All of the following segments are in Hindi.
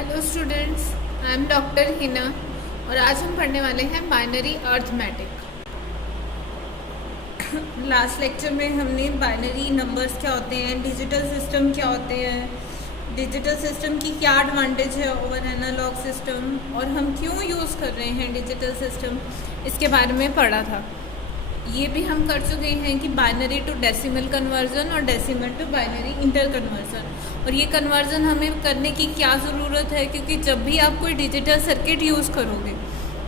Hello students, I am doctor Hina और आज हम पढ़ने वाले हैं बाइनरी अर्थमेटिक। लास्ट लेक्चर में हमने बाइनरी नंबर्स क्या होते हैं, डिजिटल सिस्टम क्या होते हैं, डिजिटल सिस्टम की क्या एडवांटेज है ओवर एनालॉग सिस्टम और हम क्यों यूज़ कर रहे हैं डिजिटल सिस्टम, इसके बारे में पढ़ा था। ये भी हम कर चुके हैं कि बाइनरी टू डेसिमल कन्वर्जन और decimal to binary interconversion. और ये कन्वर्जन हमें करने की क्या ज़रूरत है, क्योंकि जब भी आप कोई डिजिटल सर्किट यूज़ करोगे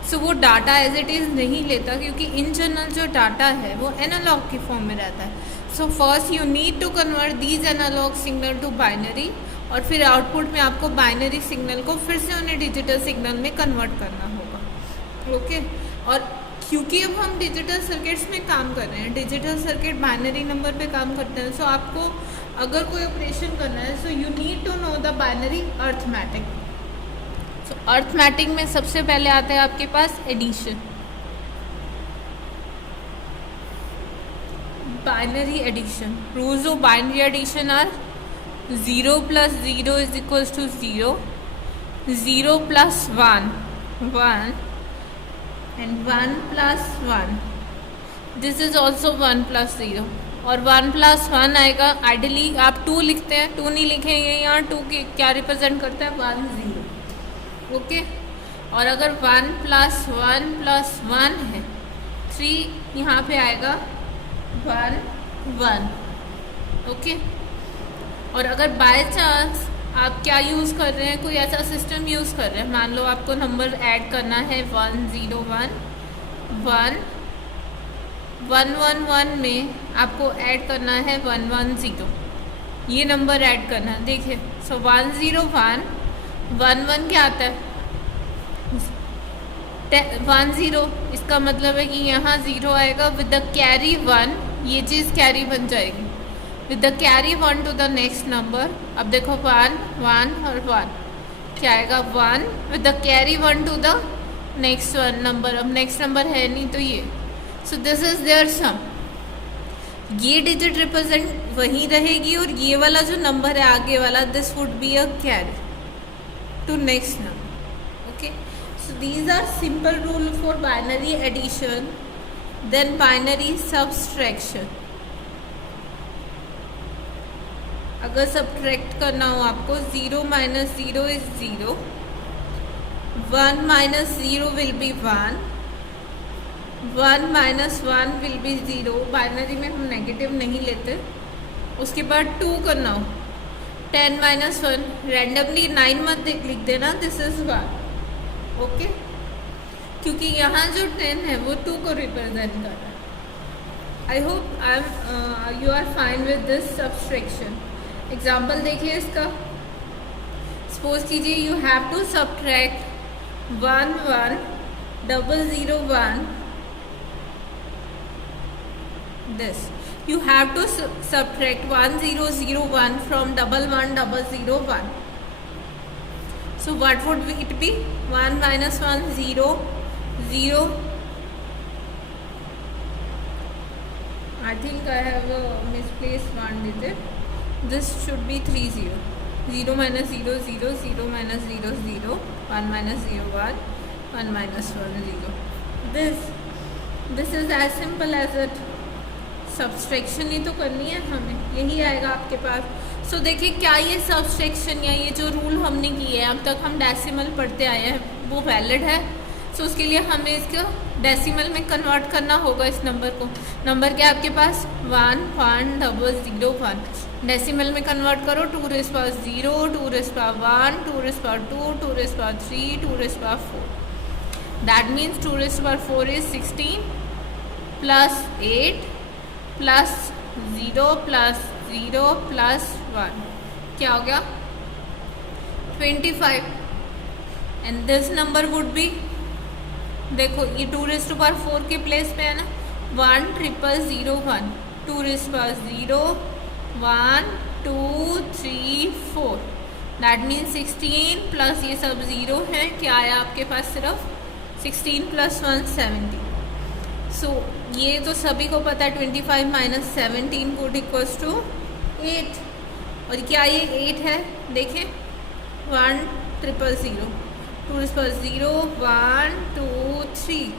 सो वो डाटा एज इट इज़ नहीं लेता, क्योंकि इन जनरल जो डाटा है वो एनालॉग की फॉर्म में रहता है। So first you need to convert these analog signal to binary और फिर आउटपुट में आपको बाइनरी सिग्नल को फिर से उन्हें डिजिटल सिग्नल में कन्वर्ट करना होगा। ओके, और क्योंकि अब हम डिजिटल सर्किट्स में काम कर रहे हैं, डिजिटल सर्किट बाइनरी नंबर पे काम करते हैं, सो आपको अगर कोई ऑपरेशन करना है so you need to know the binary arithmetic. So arithmetic में सबसे पहले आता है आपके पास addition, binary addition. Rules of binary addition are 0 + 0 = 0, 0 + 1 1 and 1 + 1, this is also 1 + 0 और 1 + 1 आएगा। आइडली आप 2 लिखते हैं, 2 नहीं लिखेंगे, यहाँ 2 के क्या रिप्रेजेंट करता है 1 0। ओके, और अगर 1 + 1 + 1 है 3, यहाँ पे आएगा 1 1। ओके, और अगर बाय चांस आप क्या यूज़ कर रहे हैं, कोई ऐसा सिस्टम यूज़ कर रहे हैं, मान लो आपको नंबर ऐड करना है 1 0 1 1 1 1 1 में आपको ऐड करना है 1 1 0, ये नंबर ऐड करना है। देखिए, सो 1 0 1 1 1 क्या आता है 1 0, इसका मतलब है कि यहाँ 0 आएगा विद द कैरी 1, ये चीज़ कैरी बन जाएगी with the carry 1 to the next number। अब देखो 1 1 और 1 क्या आएगा 1 with the carry 1 to the next one number। अब नेक्स्ट नंबर है नहीं तो ये, सो दिस इज देयर सम। ये डिजिट रिप्रेजेंट वही रहेगी और ये वाला जो नंबर है आगे वाला, this would be a carry to next number. Okay, so these are simple rule for binary addition. Then binary subtraction, अगर सब्ट्रैक्ट करना हो आपको 0 - 0 is 0, 1 - 0 will be 1, 1 - 1 will be 0। Binary में हम नेगेटिव नहीं लेते। उसके बाद 2 करना हो 10 - 1, रैंडमली 9 मत लिख देना, दिस इज 1। ओके, क्योंकि यहाँ जो 10 है वो 2 को रिप्रेजेंट कर रहा है। I hope you are fine with this subtraction. Example देखिए इसका, सपोज कीजिए you have to subtract 1 1 0 0 1, this you have to subtract 1 0 0 1 from 1 1 0 0 1। so what would it be 1 - 1 0 0। I think I have misplaced 1 digit, this should be 3 0, 0 - 0 0 0 - 0 0 1 - 0 1 1 - 1 0। this is as simple as it। Subtraction ही तो करनी है हमें, यही आएगा आपके पास। सो देखिए, क्या ये सब्सट्रैक्शन या ये जो रूल हमने किए हैं, अब तक हम डेसिमल पढ़ते आए हैं, वो वैलिड है। सो उसके लिए हमें इसको डेसिमल में कन्वर्ट करना होगा। इस नंबर को, नंबर क्या है आपके पास 1 1 0 0 1, डेसिमल में कन्वर्ट करो 2 0 2 1 2 2 2 3 2 4। दैट मीन्स 2 4 इज 16 + 8 + 0 + 0 + 1, क्या हो गया 25। And this number would be, देखो ये 2 4 के प्लेस पे है ना, 1 0 0 1 2 0 1 2 3 4, दैट मीन्स 16 प्लस ये सब 0 है, क्या आया आपके पास सिर्फ 16 + 1 17। सो ये तो सभी को पता है 25 - 17 = 8। और क्या ये 8 है, देखें 1 0 0 2 0 1 2 3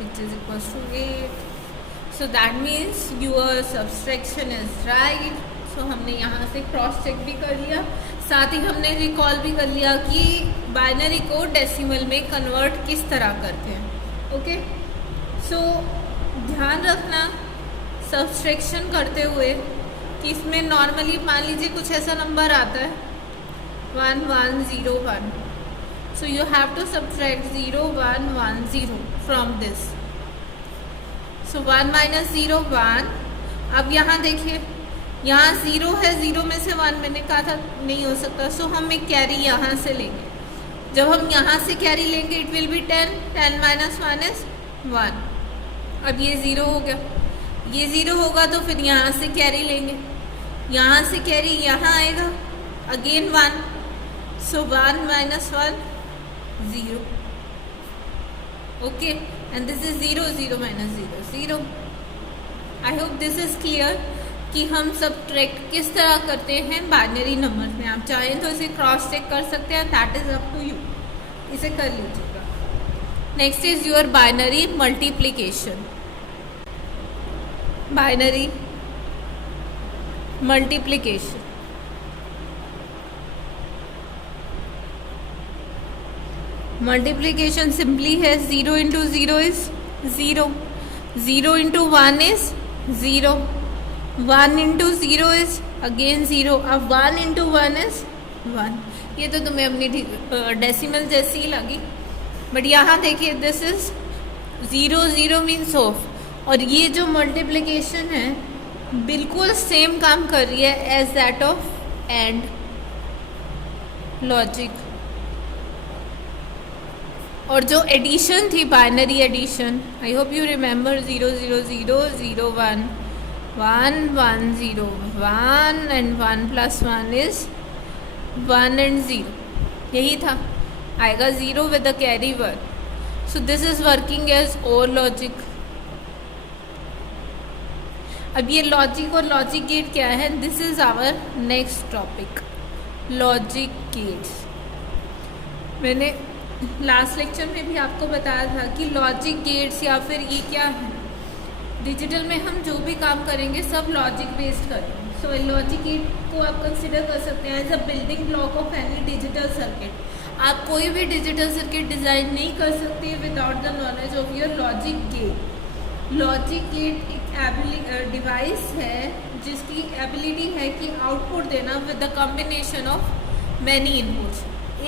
which is equals to 8. So that means your subtraction is right. So हमने यहाँ से क्रॉस चेक भी कर लिया, साथ ही हमने रिकॉल भी कर लिया कि बाइनरी को डेसिमल में कन्वर्ट किस तरह करते हैं. ओके, सो ध्यान रखना सब्सट्रैक्शन करते हुए कि इसमें नॉर्मली मान लीजिए कुछ ऐसा नंबर आता है 1 1 0 1. So you have to subtract 0 1 1 0 from this. So 1 minus 0 1. अब यहाँ देखिए, यहाँ 0 है, 0 में से 1 मैंने कहा था नहीं हो सकता. सो हम एक कैरी यहाँ से लेंगे. जब हम यहाँ से कैरी लेंगे it will be 10. 10 minus 1 is 1. अब ये 0 हो गया, ये 0 होगा तो फिर यहाँ से कैरी लेंगे, यहाँ से कैरी यहाँ आएगा, again 1. So 1 minus 1 0. Okay, and this is 0 0 minus 0 0. I hope this is clear कि हम सब्ट्रैक्ट किस तरह करते हैं बाइनरी नंबर्स में. आप चाहें तो इसे क्रॉस चेक कर सकते हैं, that is up to you, इसे कर लीजिएगा. Next is your binary multiplication. Binary multiplication multiplication simply है 0 into 0 is 0, 0 into 1 is 0, 1 into 0 is again 0. अब 1 इंटू 1 इज 1. ये तो तुम्हें अपनी डेसिमल जैसी ही लगी, बट यहाँ देखिए दिस इज 0 0 मीन्स ऑफ. और ये जो मल्टीप्लिकेशन है बिल्कुल सेम काम कर रही है as that of and logic. और जो एडिशन थी binary addition, I hope you remember 0 0 0 0 1 1 1 0 1 and 1 plus 1 is 1 and 0. यही था, आएगा 0 with the carry 1. So this is working as और लॉजिक. अब ये लॉजिक और लॉजिक गेट क्या है, this is our next topic, logic gates. मैंने लास्ट लेक्चर में भी आपको बताया था कि लॉजिक गेट्स या फिर ये क्या है, डिजिटल में हम जो भी काम करेंगे सब लॉजिक बेस्ड करेंगे. सो लॉजिक गेट को आप कंसिडर कर सकते हैं as a building block of any digital circuit. आप कोई भी डिजिटल सर्किट डिज़ाइन नहीं कर सकते without the knowledge of your logic gate. Logic gate एक डिवाइस है जिसकी एबिलिटी है कि आउटपुट देना with the combination of many inputs.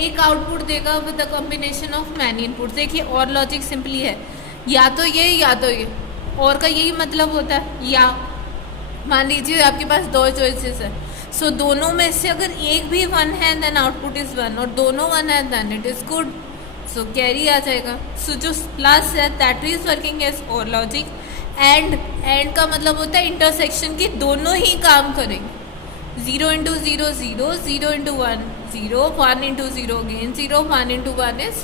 एक आउटपुट देगा with the combination of many inputs. देखिए और लॉजिक सिंपली है, या तो ये या तो ये. और का यही मतलब होता है, या मान लीजिए आपके पास दो चॉइसेस है. सो दोनों में से अगर एक भी 1 है देन आउटपुट इज 1, और दोनों 1 है then it is good. So carry आ जाएगा. सो जो प्लस है दैट इज वर्किंग एज और लॉजिक. एंड का मतलब होता है इंटरसेक्शन की दोनों ही काम करेंगे. 0 into 0 0, 0 into 1 0, 1 into 0 again 0, 1 into 1 is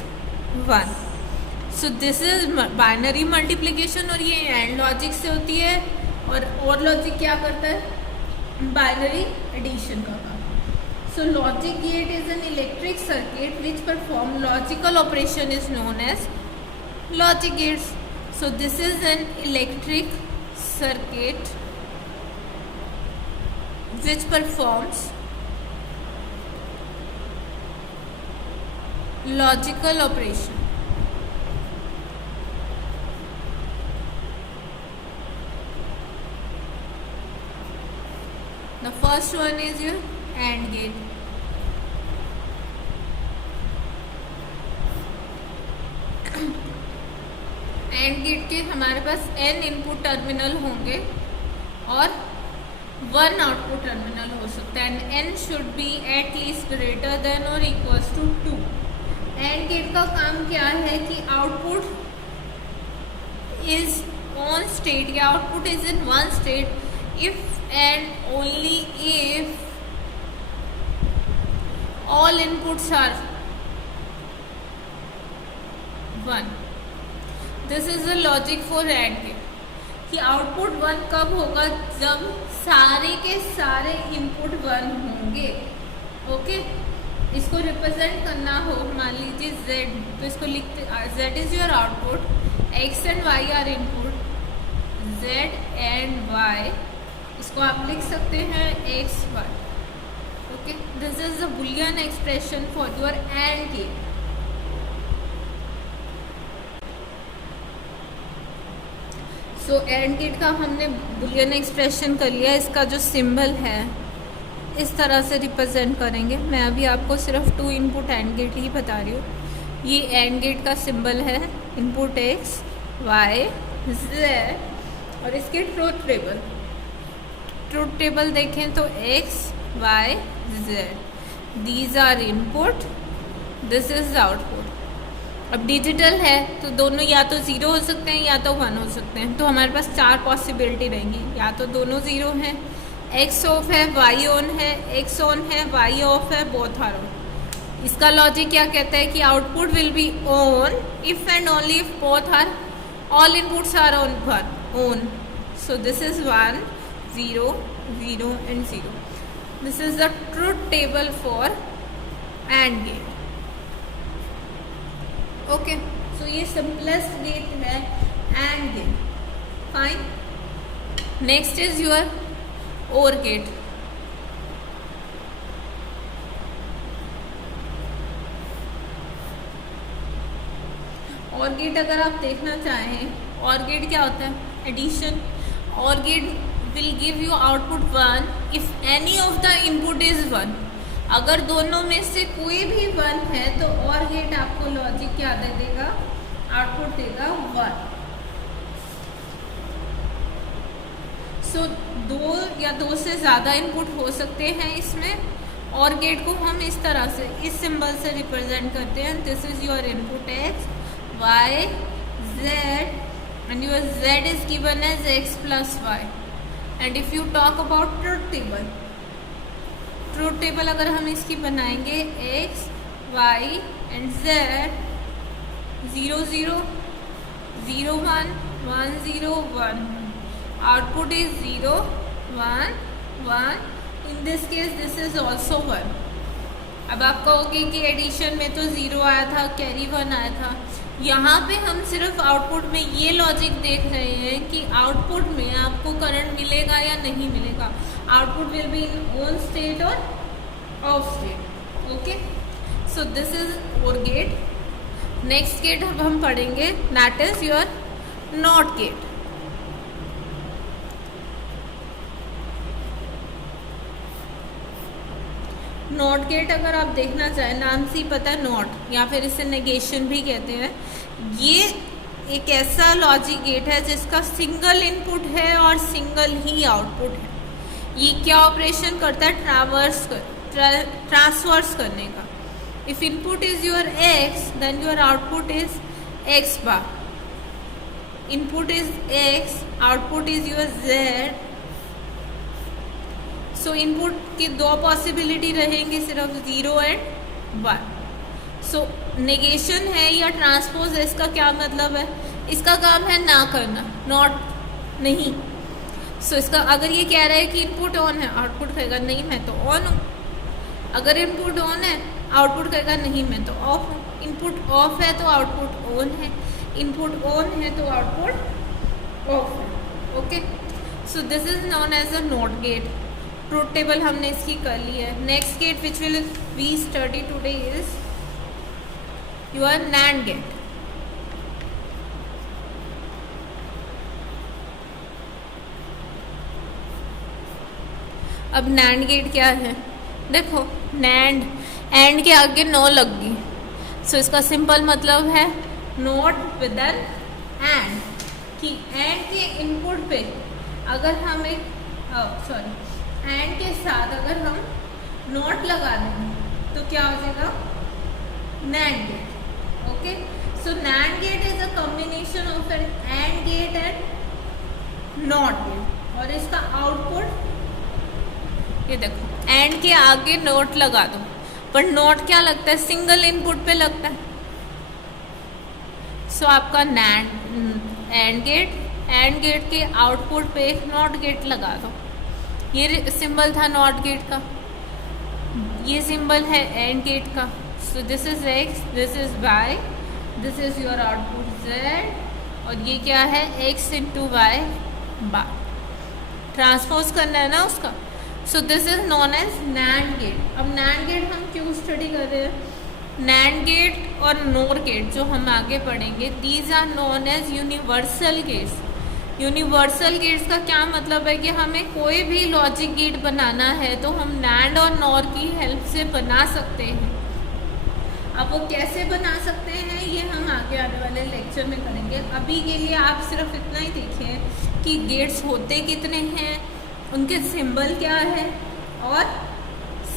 1. So this is binary multiplication. और ये एंड लॉजिक से होती है. और लॉजिक क्या करता है, बाइनरी एडिशन का काम. So logic gate is an electric circuit which perform logical operation is known as logic gates. So this is an electric circuit which performs logical operation. The first one is your AND gate. And gate के हमारे पास n इनपुट टर्मिनल होंगे और 1 आउटपुट टर्मिनल हो सकता है. And n should be at least greater than or equals to 2. And gate का काम क्या है कि आउटपुट इज ऑन स्टेट या output is in one state if and only if all inputs are 1. This is the logic for and gate कि आउटपुट 1 कब होगा, जब सारे के सारे इनपुट 1 होंगे. ओके, इसको रिप्रेजेंट करना हो, मान लीजिए z, तो इसको लिखते z is your output, x and y are input, z and y, इसको आप लिख सकते हैं x y। Okay, this is the boolean expression for your and gate. So and gate का हमने बुलियन एक्सप्रेशन कर लिया। इसका जो सिंबल है इस तरह से रिप्रेजेंट करेंगे। मैं अभी आपको सिर्फ 2 इनपुट एंड गेट ही बता रही हूँ। ये एंड गेट का सिंबल है, इनपुट x y z, और इसके ट्रूथ टेबल देखें तो x y z, these are input, this is output. अब डिजिटल है तो दोनों या तो 0 हो सकते हैं या तो 1 हो सकते हैं, तो हमारे पास 4 पॉसिबिलिटी रहेंगी, या तो दोनों 0 हैं, x ऑफ है y ऑन है, x ऑन है y ऑफ है, बोथ आर ऑन। इसका लॉजिक क्या कहता है कि output will be on if and only if both are, all inputs are on. So this is 1 0 0 and 0। This is the truth table for and gate. Okay, so ये सिंपलेस्ट गेट है and gate. Fine, next is your OR gate. OR gate अगर आप देखना चाहें, OR गेट क्या होता है? Addition. OR gate will give you output 1 if any of the input is 1। अगर दोनों में से कोई भी 1 है तो OR गेट आपको लॉजिक क्या दे देगा? आउटपुट देगा 1। सो 2 या 2 से ज़्यादा इनपुट हो सकते हैं इसमें। और गेट को हम इस तरह से, इस सिंबल से रिप्रेजेंट करते हैं। This is your input x y z and your z is given as x plus y। And if you talk about truth table अगर हम इसकी बनाएंगे, x y and z 0 0 0 1 1 0 1, output is 0 1 1। in this case this is also 1। अब आप कहोगे कि एडिशन में तो 0 आया था, कैरी 1 आया था। यहाँ पे हम सिर्फ आउटपुट में ये लॉजिक देख रहे हैं कि आउटपुट में आपको करंट मिलेगा या नहीं मिलेगा। Output will be in on state और off state. Okay, so this is OR gate. Next gate अब हम पढ़ेंगे, that is your not gate. Not gate अगर आप देखना चाहें, नाम से ही पता है नॉट, या फिर इसे नेगेशन भी कहते हैं। ये एक ऐसा लॉजिक गेट है जिसका सिंगल इनपुट है और सिंगल ही आउटपुट है। ये क्या ऑपरेशन करता है? ट्रांसवर्स करने का। If input is your x then your output is x bar. Input is x, output is your z। So input की 2 पॉसिबिलिटी रहेंगी, सिर्फ 0 एंड 1। सो नेगेशन है या ट्रांसपोज है, इसका क्या मतलब है? इसका काम है ना करना, नॉट नहीं। सो इसका अगर ये कह रहा है कि इनपुट ऑन है, आउटपुट कहेगा नहीं मैं तो ऑन हूँ। अगर इनपुट ऑन है, आउटपुट कहेगा नहीं मैं तो ऑफ हूँ। इनपुट ऑफ है तो आउटपुट ऑन है, इनपुट ऑन है तो आउटपुट ऑफ है। Okay, so this is known as a not gate. Truth table हमने इसकी कर ली है। Next gate which will we study today is your NAND gate. अब NAND गेट क्या है? देखो, NAND एंड के आगे नो लग गई, सो इसका सिंपल मतलब है नॉट विद एन एंड, कि एंड के इनपुट पे अगर हम एक एंड के साथ अगर हम नॉट लगा देंगे तो क्या हो जाएगा? NAND gate. Okay, so NAND gate is a combination of an and gate and not gate. और इसका आउटपुट ये देखो, एंड के आगे नॉट लगा दो, पर नॉट क्या लगता है? सिंगल इनपुट पे लगता है। सो आपका एंड गेट के आउटपुट पे नॉट गेट लगा दो। ये सिंबल था नॉट गेट का। ये सिंबल है एंड गेट का। So this is x, this is y, this is your output z, और ये क्या है x into y bar. Transpose करना है ना उसका। So this is known as nand gate. अब नैंड गेट हम क्यों स्टडी कर रहे हैं? नैंड गेट और नोर गेट जो हम आगे पढ़ेंगे, these are known as universal gates. Universal gates का क्या मतलब है कि हमें कोई भी लॉजिक गेट बनाना है तो हम नैंड और नॉर की हेल्प से बना सकते हैं। अब वो कैसे बना सकते हैं ये हम आगे आने वाले लेक्चर में करेंगे। अभी के लिए आप सिर्फ इतना ही देखिए कि गेट्स होते कितने हैं, उनके सिंबल क्या है और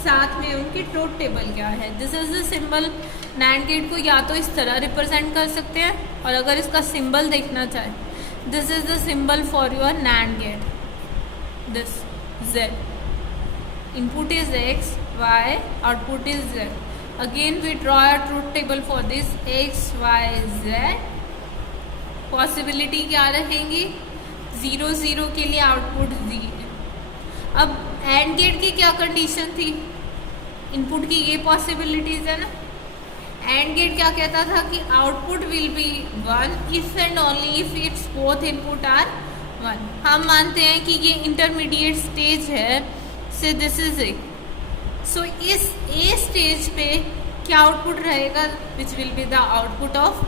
साथ में उनकी ट्रूथ टेबल क्या है। This is the symbol. Nand gate को या तो इस तरह रिप्रेजेंट कर सकते हैं, और अगर इसका सिंबल देखना चाहें, this is the symbol for your NAND gate. This Z. Input is X, Y, output is Z. Again we draw a truth table for this X, Y, Z. Possibility क्या रहेंगी? 0 0 के लिए आउटपुट Z है। अब AND गेट की क्या कंडीशन थी? इनपुट की ये पॉसिबिलिटीज है ना। एंड गेट क्या कहता था कि output will be 1 if and only if it's both input are 1। हम मानते हैं कि ये इंटरमीडिएट स्टेज है, से दिस इज ए। सो इस ए स्टेज पे क्या आउटपुट रहेगा? Which will be the output of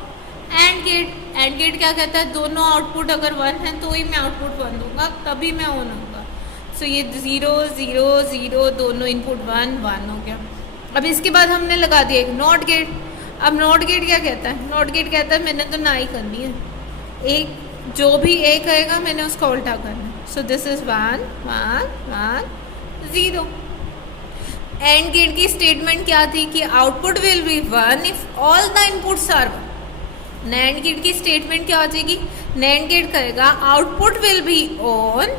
and gate. And gate क्या कहता है? दोनों आउटपुट अगर 1 है तो ही मैं आउटपुट 1 दूंगा, तभी मैं ऑन होऊंगा। सो ये 0 0 0 दोनों इनपुट 1 1 हो गया। अब इसके बाद हमने लगा दिया एक नॉट गेट। अब नॉट गेट क्या कहता है? नॉट गेट कहता है मैंने तो ना ही करनी है, एक जो भी ए कहेगा मैंने उसका उल्टा करना है। So this is 1 1 1 0। And gate की स्टेटमेंट क्या थी कि output will be 1 if all the inputs are 1। Nand gate की स्टेटमेंट क्या हो जाएगी? नैंड गेट कहेगा output will be on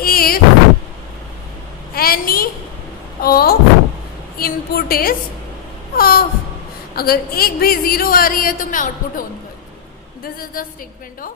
if any of input is off. अगर एक भी 0 आ रही है तो मैं आउटपुट ऑन कर। This is the statement of